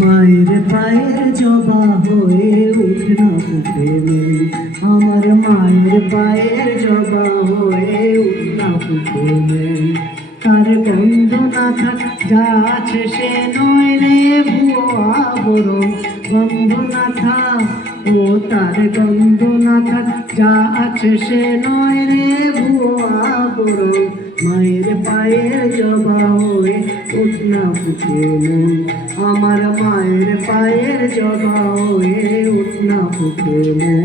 মায়ের পায়ের জবা হয়ে উঠল প্রেমে, আমার মায়ের পায়ের জবা হয়ে উঠল প্রেমে। তার গন্ধ না থাক যা আছে সে নয় রে ভুয়া আবরণ, গন্ধ না থাক ও তার গন্ধ না থাক যা আছে সে নয় রে ভুয়া আবরণ। মায়ের পায়ের জবা হয়ে উঠল প্রেমে, আমার মায়ের পায়ের জবা হয়ে উঠল প্রেমে।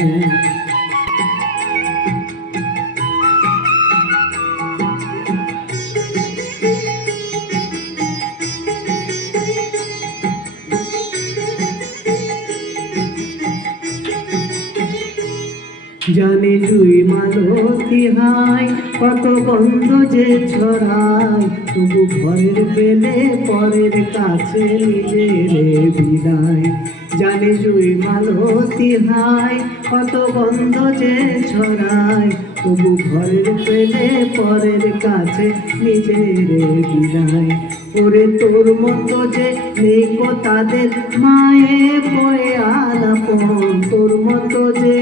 জানি তুই মালতী হাই কত গন্ধ যে ছড়ায়, তবু ঘরের পেলে পরের কাছে নিজের বিদায়। জানি তুই মালতী হাই কত গন্ধ যে ছড়ায়, তবু ঘরের পেলে পরের কাছে নিজের বিদায়। ওরে তোর মতো যে নেই কো তাদের মায়ে বয়ে আলাপন, তোর মতো যে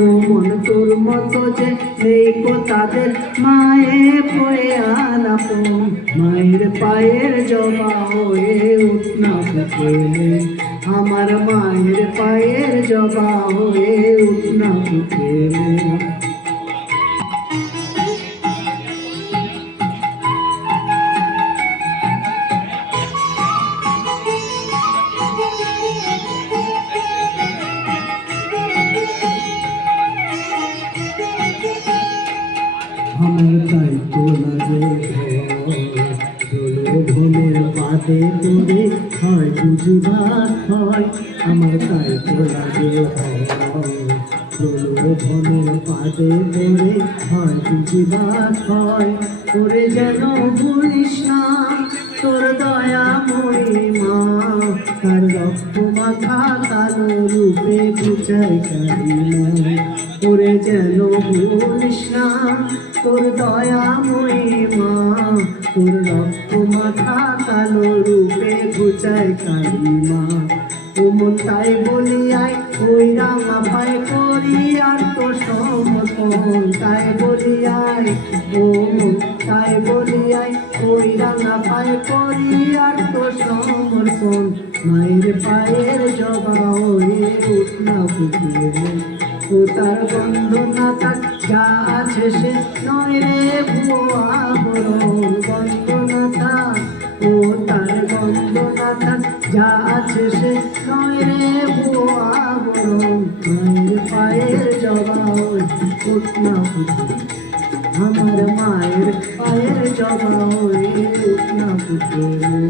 ও মন তোর মতো যে নেই কো তাদের মায়ে বয়ে আলাপন। মায়ের পায়ের জবা হয়ে উঠল প্রেমে, আমার মায়ের পায়ের জবা হয়ে উঠল প্রেমে। আমার তাই তো লাগে প্রলোভনের বাদে পড়ে হয় বুঝিবার হয়, আমার তাই তো লাগে প্রলোভনের বাদে পড়ে হয় বুঝিবার হয়। ওরে যেন ভুলিস না তোর দয়াময়ী মা, তার রক্ত মাথা কালো রূপে বুঝাই কালিমা। ওরে যেন ভুলিস না তোর দয়াময়ী মা, তোর রক্ত মাথা কালো রূপে বুঝাই কালিমা। ও মন তাই বলি আয় ওই রাঙা পায় করি আর তো সমর্পণ, তাই বলি আয় ও মন তাই বলি আয় ওই রাঙা পায় করি আর তো সমর্পণ। মায়ের পায়ের জবা হয়ে উঠল প্রেমে, ও তার গন্ধ না থাক যা আছে সে নয় রে ভুয়া আবরণ, গন্ধ না থাক ও তার গন্ধ না থাক যা আছে সে নয় রে ভুয়া আবরণ। মায়ের পায়ের জবা হয়ে উঠল প্রেমে, আমার মায়ের পায়ের জবা হয়ে উঠল প্রেমে।